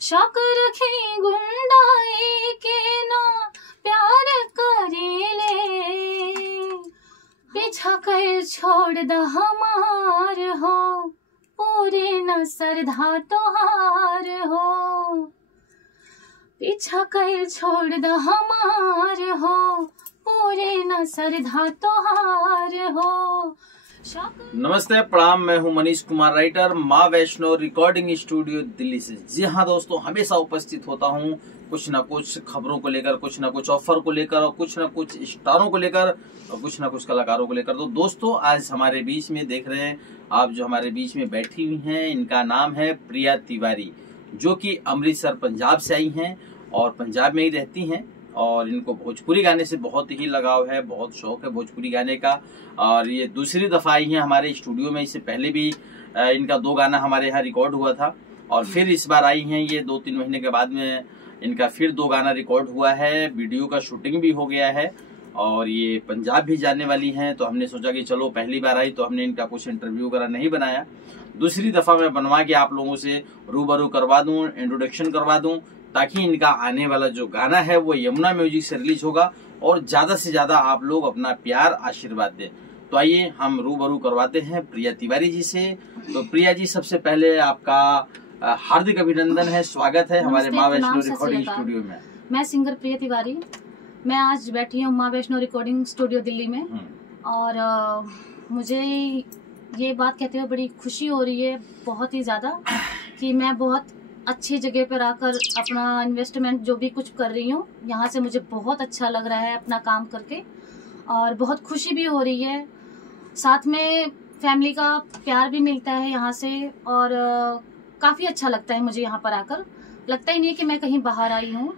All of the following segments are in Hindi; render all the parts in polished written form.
शक रखी गुंडाई के ना प्यार करेले, पीछा कर छोड़ द हमार हो, पूरे न सरधा तोहार हो। पीछा कर छोड़ द हमार हो, पूरे न सरधा तोहार हो। नमस्ते, प्रणाम। मैं हूं मनीष कुमार, राइटर, माँ वैष्णो रिकॉर्डिंग स्टूडियो दिल्ली से। जी हाँ दोस्तों, हमेशा उपस्थित होता हूं कुछ न कुछ खबरों को लेकर, कुछ न कुछ ऑफर को लेकर, और कुछ न कुछ स्टारों को लेकर, और कुछ न कुछ कलाकारों को लेकर। तो दोस्तों, आज हमारे बीच में देख रहे हैं आप, जो हमारे बीच में बैठी हुई हैं, इनका नाम है प्रिया तिवारी, जो कि अमृतसर पंजाब से आई हैं और पंजाब में ही रहती हैं। और इनको भोजपुरी गाने से बहुत ही लगाव है, बहुत शौक है भोजपुरी गाने का। और ये दूसरी दफा आई है हमारे स्टूडियो में। इससे पहले भी इनका 2 गाना हमारे यहाँ रिकॉर्ड हुआ था, और फिर इस बार आई हैं ये 2-3 महीने के बाद में इनका फिर 2 गाना रिकॉर्ड हुआ है। वीडियो का शूटिंग भी हो गया है, और ये पंजाब भी जाने वाली हैं। तो हमने सोचा कि चलो, पहली बार आई तो हमने इनका कुछ इंटरव्यू वगैरह नहीं बनाया, दूसरी दफा मैं बनवा के आप लोगों से रूबरू करवा दूं, इंट्रोडक्शन करवा दूं, ताकि इनका आने वाला जो गाना है वो यमुना म्यूजिक से रिलीज होगा, और ज्यादा से ज्यादा आप लोग अपना प्यार आशीर्वाद दें। तो आइए हम रूबरू करवाते हैं प्रिया तिवारी जी से। तो प्रिया जी, सबसे पहले आपका हार्दिक अभिनंदन है, स्वागत है हमारे माँ वैष्णो रिकॉर्डिंग स्टूडियो में। मैं सिंगर प्रिया तिवारी, मैं आज बैठी हूँ माँ वैष्णो रिकॉर्डिंग स्टूडियो दिल्ली में। और मुझे ये बात कहते हुए बड़ी खुशी हो रही है, बहुत ही ज्यादा, कि मैं बहुत अच्छी जगह पर आकर अपना इन्वेस्टमेंट जो भी कुछ कर रही हूँ, यहाँ से मुझे बहुत अच्छा लग रहा है अपना काम करके, और बहुत खुशी भी हो रही है। साथ में फैमिली का प्यार भी मिलता है यहाँ से, और काफ़ी अच्छा लगता है मुझे यहाँ पर आकर। लगता ही नहीं कि मैं कहीं बाहर आई हूँ।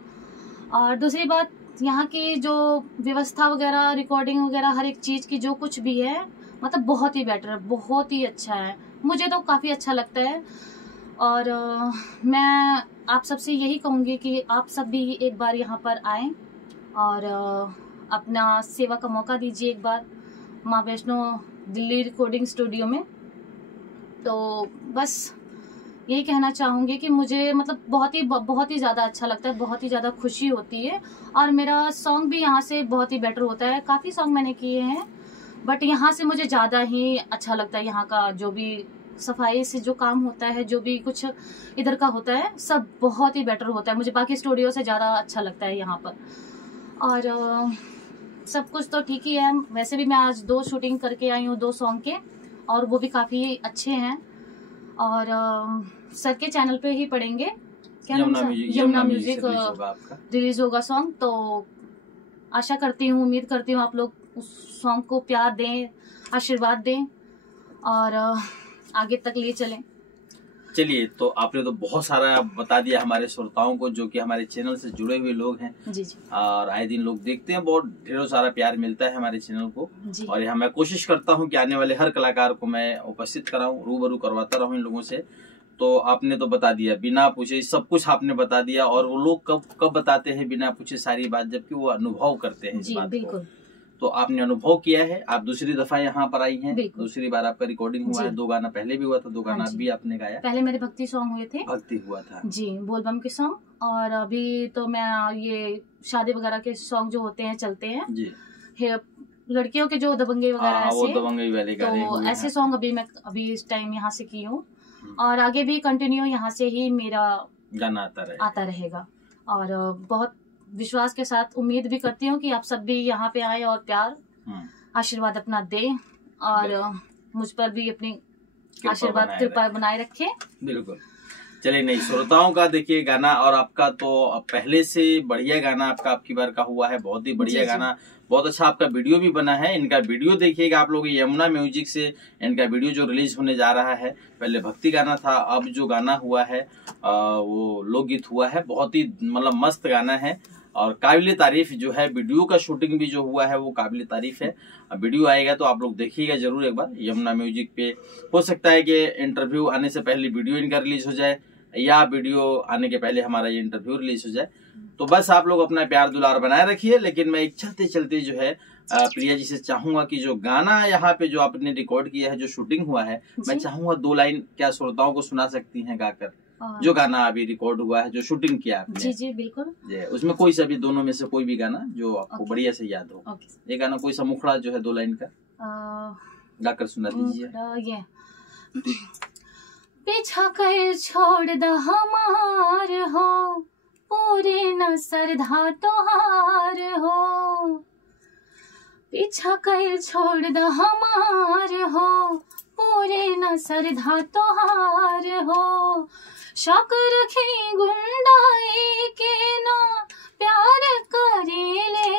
और दूसरी बात, यहाँ की जो व्यवस्था वगैरह, रिकॉर्डिंग वगैरह, हर एक चीज़ की जो कुछ भी है, मतलब बहुत ही बेटर है, बहुत ही अच्छा है। मुझे तो काफ़ी अच्छा लगता है। और मैं आप सबसे यही कहूँगी कि आप सब भी एक बार यहाँ पर आएँ और अपना सेवा का मौका दीजिए एक बार माँ वैष्णो दिल्ली रिकॉर्डिंग स्टूडियो में। तो बस यही कहना चाहूँगी कि मुझे मतलब बहुत ही ज़्यादा अच्छा लगता है, बहुत ही ज़्यादा खुशी होती है। और मेरा सॉन्ग भी यहाँ से बहुत ही बेटर होता है। काफ़ी सॉन्ग मैंने किए हैं, बट यहाँ से मुझे ज़्यादा ही अच्छा लगता है। यहाँ का जो भी सफाई से जो काम होता है, जो भी कुछ इधर का होता है, सब बहुत ही बेटर होता है। मुझे बाकी स्टूडियो से ज़्यादा अच्छा लगता है यहाँ पर। और सब कुछ तो ठीक ही है। वैसे भी मैं आज 2 शूटिंग करके आई हूँ, 2 सॉन्ग के, और वो भी काफ़ी अच्छे हैं। और सर के चैनल पे ही पड़ेंगे, क्या यमुना म्यूजिक रिलीज होगा सॉन्ग। तो आशा करती हूँ, उम्मीद करती हूँ आप लोग उस सॉन्ग को प्यार दें, आशीर्वाद दें, और आगे तक ले चलें। चलिए, तो आपने तो बहुत सारा बता दिया हमारे श्रोताओं को, जो कि हमारे चैनल से जुड़े हुए लोग हैं। जी जी। और आए दिन लोग देखते हैं, बहुत ढेरों सारा प्यार मिलता है हमारे चैनल को। और यहाँ मैं कोशिश करता हूँ कि आने वाले हर कलाकार को मैं उपस्थित कराऊं, रूबरू करवाता रहूं इन लोगों से। तो आपने तो बता दिया, बिना पूछे सब कुछ आपने बता दिया। और वो लोग कब बताते हैं बिना पूछे सारी बात, जबकि वो अनुभव करते हैं इस बात को। तो आपने अनुभव किया है। आप दूसरी दफा यहाँ पर आई हैं, दूसरी बार आपका रिकॉर्डिंग हुआ है। 2 गाना पहले भी हुआ था, 2 गाना भी आपने गाया। पहले मेरे भक्ति सॉन्ग हुए थे, भक्ति हुआ था जी, बोलबम के सॉन्ग। और अभी तो मैं ये शादी वगैरह के सॉन्ग जो होते हैं, चलते हैं जी, लड़कियों के जो दबंगे वगैरह, वो दबंगे वाले तो ऐसे सॉन्ग अभी इस टाइम यहाँ से की हूँ। और आगे भी कंटिन्यू यहाँ से ही मेरा गाना आता रहेगा। और बहुत विश्वास के साथ उम्मीद भी करती हूँ कि आप सब भी यहाँ पे आए और प्यार आशीर्वाद अपना दें, और मुझ पर भी अपनी आशीर्वाद कृपा बनाए रखें। बिल्कुल। चलिए, नहीं, श्रोताओं का देखिए गाना, और आपका तो पहले से बढ़िया गाना आपका आपकी बार का हुआ है, बहुत ही बढ़िया गाना, बहुत अच्छा आपका वीडियो भी बना है। इनका वीडियो देखिएगा आप लोग, यमुना म्यूजिक से इनका वीडियो जो रिलीज होने जा रहा है। पहले भक्ति गाना था, अब जो गाना हुआ है वो लोकगीत हुआ है। बहुत ही मतलब मस्त गाना है, और काबिल तारीफ जो है। वीडियो का शूटिंग भी जो हुआ है वो काबिल तारीफ है। अब वीडियो आएगा तो आप लोग देखिएगा जरूर एक बार यमुना म्यूजिक पे। हो सकता है कि इंटरव्यू आने से पहले वीडियो इनका रिलीज हो जाए, या वीडियो आने के पहले हमारा ये इंटरव्यू रिलीज हो जाए। तो बस आप लोग अपना प्यार दुलार बनाए रखिए। लेकिन मैं चलते चलते जो है प्रिया जी से चाहूंगा कि जो गाना यहाँ पे जो आपने रिकॉर्ड किया है, जो शूटिंग हुआ है, मैं चाहूंगा 2 लाइन क्या श्रोताओं को सुना सकती हैं गाकर? जो गाना अभी रिकॉर्ड हुआ है, जो शूटिंग किया आपने? जी जी बिल्कुल। उसमें कोई सा भी दोनों में से कोई भी गाना जो आपको बढ़िया से याद हो। ये गाना कोई सा मुखड़ा जो है 2 लाइन का गाकर सुना दीजिए। ये पीछा कर छोड़ द हमार हो, पूरे न सरधा तोहार हो। पीछा कर छोड़ द हमार हो, पूरे न सरधा तोहार हो। शौक रखी गुंडाई के ना प्यार करेले,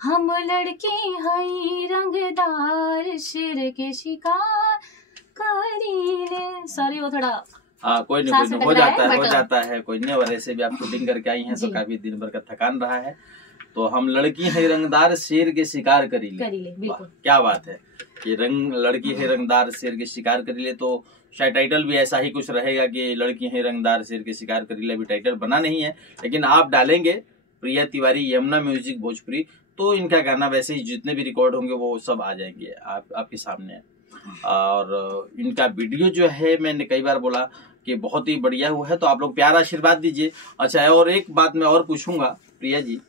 हम लड़की हई रंगदार शेर के शिकार करीले। सॉरी वो थोड़ा कोई नहीं हो जाता है कोई नहीं। और ऐसे भी आप शूटिंग करके आई हैं तो काफी दिन भर का थकान रहा है, तो हम लड़की है रंगदार शेर के शिकार करीले। बिल्कुल क्या बात है कि लड़की है रंगदार शेर के शिकार करीले, तो शायद टाइटल भी ऐसा ही कुछ रहेगा कि लड़की है रंगदार शेर के शिकार करीले। अभी टाइटल बना नहीं है, लेकिन आप डालेंगे प्रिया तिवारी यमुना म्यूजिक भोजपुरी तो इनका गाना वैसे ही जितने भी रिकॉर्ड होंगे वो सब आ जाएंगे आपके सामने। और इनका वीडियो जो है मैंने कई बार बोला कि बहुत ही बढ़िया हुआ है, तो आप लोग प्यारा आशीर्वाद दीजिए। अच्छा, और एक बात मैं और पूछूंगा प्रिया जी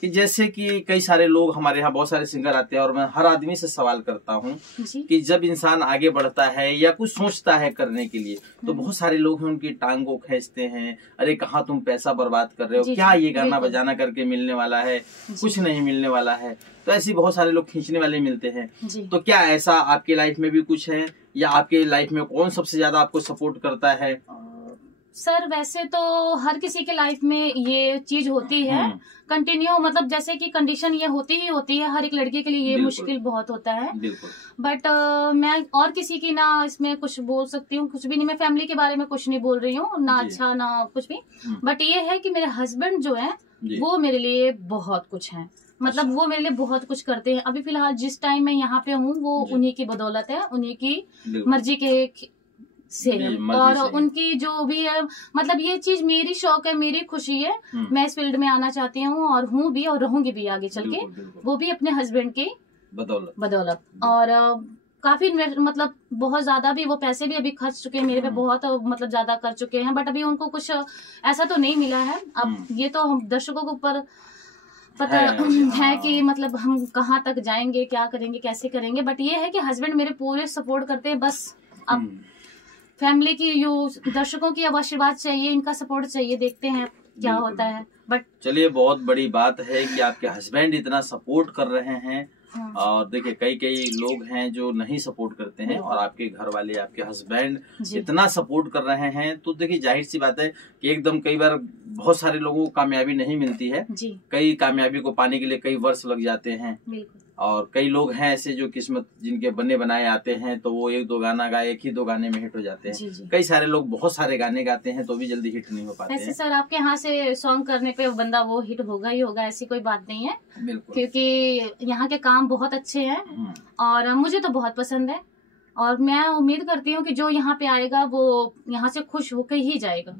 कि जैसे कि कई सारे लोग हमारे यहाँ बहुत सारे सिंगर आते हैं और मैं हर आदमी से सवाल करता हूँ कि जब इंसान आगे बढ़ता है या कुछ सोचता है करने के लिए तो बहुत सारे लोग हैं उनकी टांग को खींचते हैं, अरे कहाँ तुम पैसा बर्बाद कर रहे हो, क्या ये गाना बजाना करके मिलने वाला है, कुछ नहीं मिलने वाला है। तो ऐसे बहुत सारे लोग खींचने वाले मिलते हैं। तो क्या ऐसा आपकी लाइफ में भी कुछ है, या आपके लाइफ में कौन सबसे ज्यादा आपको सपोर्ट करता है? सर वैसे तो हर किसी के लाइफ में ये चीज होती है कंटिन्यू, मतलब जैसे कि कंडीशन ये होती ही होती है, हर एक लड़के के लिए ये मुश्किल बहुत होता है। बट मैं और किसी की ना इसमें कुछ बोल सकती हूँ, कुछ भी नहीं। मैं फैमिली के बारे में कुछ नहीं बोल रही हूँ, ना अच्छा ना कुछ भी। बट ये है कि मेरे हस्बैंड जो है वो मेरे लिए बहुत कुछ है, मतलब वो मेरे लिए बहुत कुछ करते हैं। अभी फिलहाल जिस टाइम मैं यहाँ पे हूँ वो उन्हीं की बदौलत है, उन्हीं की मर्जी के से और उनकी जो भी है, मतलब ये चीज मेरी शौक है, मेरी खुशी है। मैं इस फील्ड में आना चाहती हूँ और हूँ भी और रहूंगी भी आगे चल के, वो भी अपने हस्बैंड की बदौलत। और काफी मतलब बहुत ज्यादा भी वो पैसे भी अभी खर्च चुके हैं मेरे पे, बहुत मतलब ज्यादा कर चुके हैं। बट अभी उनको कुछ ऐसा तो नहीं मिला है। अब ये तो हम दर्शकों के ऊपर पता है कि मतलब हम कहाँ तक जाएंगे, क्या करेंगे, कैसे करेंगे। बट ये है कि हस्बैंड मेरे पूरे सपोर्ट करते हैं। बस अब फैमिली की दर्शकों की अब आशीर्वाद चाहिए, इनका सपोर्ट चाहिए, देखते हैं क्या होता है। बट चलिए, बहुत बड़ी बात है कि आपके हस्बैंड इतना सपोर्ट कर रहे हैं। और देखिए कई लोग हैं जो नहीं सपोर्ट करते हैं और आपके घर वाले, आपके हस्बैंड इतना सपोर्ट कर रहे हैं, तो देखिए जाहिर सी बात है कि एकदम कई बार बहुत सारे लोगों को कामयाबी नहीं मिलती है। कई कामयाबी को पाने के लिए कई वर्ष लग जाते हैं। और कई लोग हैं ऐसे जो किस्मत जिनके बने बनाए आते हैं तो वो 1-2 गाना गाए, 1 ही 2 गाने में हिट हो जाते हैं। कई सारे लोग बहुत सारे गाने गाते हैं तो भी जल्दी हिट नहीं हो पाते हैं। सर आपके यहाँ से सॉन्ग करने पे बंदा वो हिट होगा ही होगा, ऐसी कोई बात नहीं है। बिल्कुल, क्योंकि यहाँ के काम बहुत अच्छे हैं और मुझे तो बहुत पसंद है। और मैं उम्मीद करती हूँ कि जो यहाँ पे आएगा वो यहाँ से खुश होकर ही जाएगा,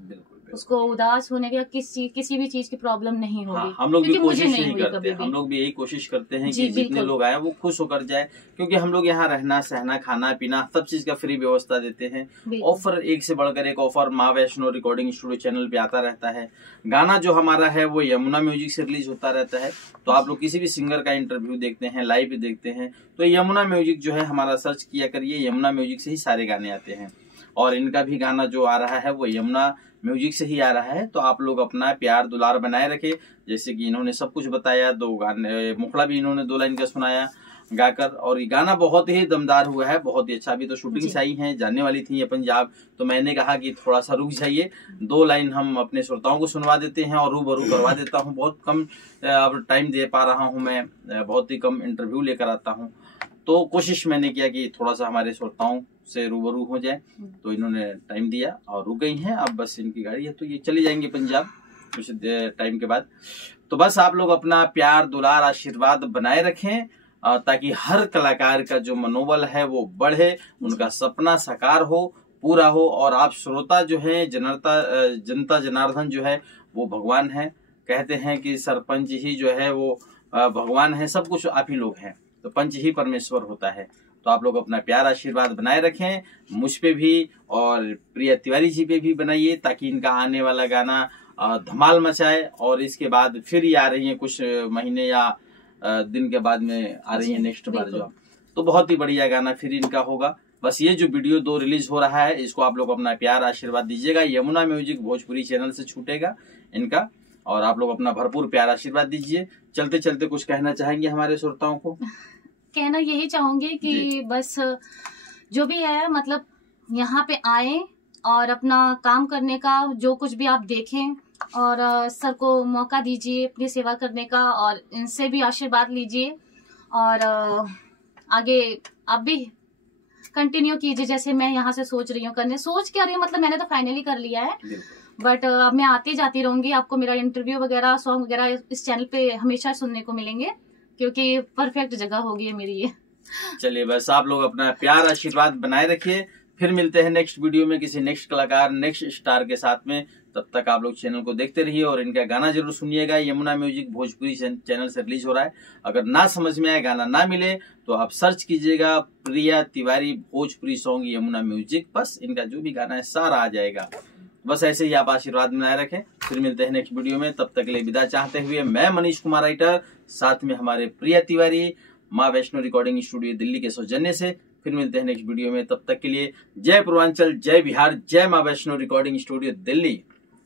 उसको उदास होने का किसी भी चीज की प्रॉब्लम नहीं होगी। हम लोग भी कोशिश नहीं करते, हम लोग भी यही कोशिश करते हैं कि जितने लोग आए वो खुश होकर जाए, क्योंकि हम लोग यहाँ रहना सहना खाना पीना सब चीज का फ्री व्यवस्था देते हैं। ऑफर एक से बढ़कर एक ऑफर माँ वैष्णो रिकॉर्डिंग स्टूडियो चैनल पे आता रहता है। गाना जो हमारा है वो यमुना म्यूजिक से रिलीज होता रहता है। तो आप लोग किसी भी सिंगर का इंटरव्यू देखते हैं, लाइव भी देखते हैं, तो यमुना म्यूजिक जो है हमारा सर्च किया करिए, यमुना म्यूजिक से ही सारे गाने आते हैं। और इनका भी गाना जो आ रहा है वो यमुना म्यूजिक से ही आ रहा है। तो आप लोग अपना प्यार दुलार बनाए रखे। जैसे कि इन्होंने सब कुछ बताया, 2 गाने, मुखड़ा भी इन्होंने 2 लाइन का सुनाया गाकर, और ये गाना बहुत ही दमदार हुआ है, बहुत ही अच्छा। अभी तो शूटिंग से आई है, जाने वाली थी ये पंजाब, तो मैंने कहा कि थोड़ा सा रुक जाइए, 2 लाइन हम अपने श्रोताओं को सुनवा देते हैं और रूबरू करवा देता हूँ। बहुत कम अब टाइम दे पा रहा हूँ मैं, बहुत ही कम इंटरव्यू लेकर आता हूँ, तो कोशिश मैंने किया कि थोड़ा सा हमारे श्रोताओं से रूबरू हो जाए। तो इन्होंने टाइम दिया और रुक गई हैं। अब बस इनकी गाड़ी है तो ये चली जाएंगे पंजाब कुछ टाइम के बाद। तो बस आप लोग अपना प्यार दुलार आशीर्वाद बनाए रखें ताकि हर कलाकार का जो मनोबल है वो बढ़े, उनका सपना साकार हो, पूरा हो। और आप श्रोता जो है, जनता जनार्दन जो है वो भगवान है। कहते हैं कि सरपंच ही जो है वो भगवान है, सब कुछ आप ही लोग हैं, तो पंच ही परमेश्वर होता है। तो आप लोग अपना प्यार आशीर्वाद बनाए रखें, मुझ पे भी और प्रिया तिवारी जी पे भी बनाइए, ताकि इनका आने वाला गाना धमाल मचाए। और इसके बाद फिर ये आ रही है कुछ महीने या दिन के बाद में आ रही है नेक्स्ट बार जो, तो बहुत ही बढ़िया गाना फिर इनका होगा। बस ये जो वीडियो 2 रिलीज हो रहा है, इसको आप लोग अपना प्यार आशीर्वाद दीजिएगा। यमुना म्यूजिक भोजपुरी चैनल से छूटेगा इनका, और आप लोग अपना भरपूर प्यार आशीर्वाद दीजिए। चलते चलते कुछ कहना चाहेंगे हमारे श्रोताओं को? कहना यही चाहूंगी कि बस जो भी है, मतलब यहाँ पे आए और अपना काम करने का जो कुछ भी आप देखें, और सर को मौका दीजिए अपनी सेवा करने का, और इनसे भी आशीर्वाद लीजिए, और आगे आप भी कंटिन्यू कीजिए जैसे मैं यहाँ से सोच रही हूँ करने। सोच क्या रही हूँ, मतलब मैंने तो फाइनली कर लिया है, बट अब मैं आती जाती रहूंगी। आपको मेरा इंटरव्यू वगैरह, सॉन्ग वगैरह इस चैनल पे हमेशा सुनने को मिलेंगे, क्योंकि परफेक्ट जगह होगी मेरी ये। चलिए, बस आप लोग अपना प्यार आशीर्वाद बनाए रखिए। फिर मिलते हैं नेक्स्ट वीडियो में किसी नेक्स्ट कलाकार, नेक्स्ट स्टार के साथ में। तब तक आप लोग चैनल को देखते रहिए और इनका गाना जरूर सुनिएगा। यमुना म्यूजिक भोजपुरी चैनल से रिलीज हो रहा है। अगर ना समझ में आए, गाना ना मिले, तो आप सर्च कीजिएगा प्रिया तिवारी भोजपुरी सॉन्ग यमुना म्यूजिक, बस इनका जो भी गाना है सारा आ जाएगा। बस ऐसे ही आप आशीर्वाद बनाए रखें। फिर मिलते हैं नेक्स्ट वीडियो में, तब तक के लिए विदा चाहते हुए मैं मनीष कुमार राइटर, साथ में हमारे प्रिया तिवारी, माँ वैष्णो रिकॉर्डिंग स्टूडियो दिल्ली के सौजन्य से। फिर मिलते हैं नेक्स्ट वीडियो में, तब तक के लिए जय पूर्वांचल, जय बिहार, जय माँ वैष्णो रिकॉर्डिंग स्टूडियो दिल्ली।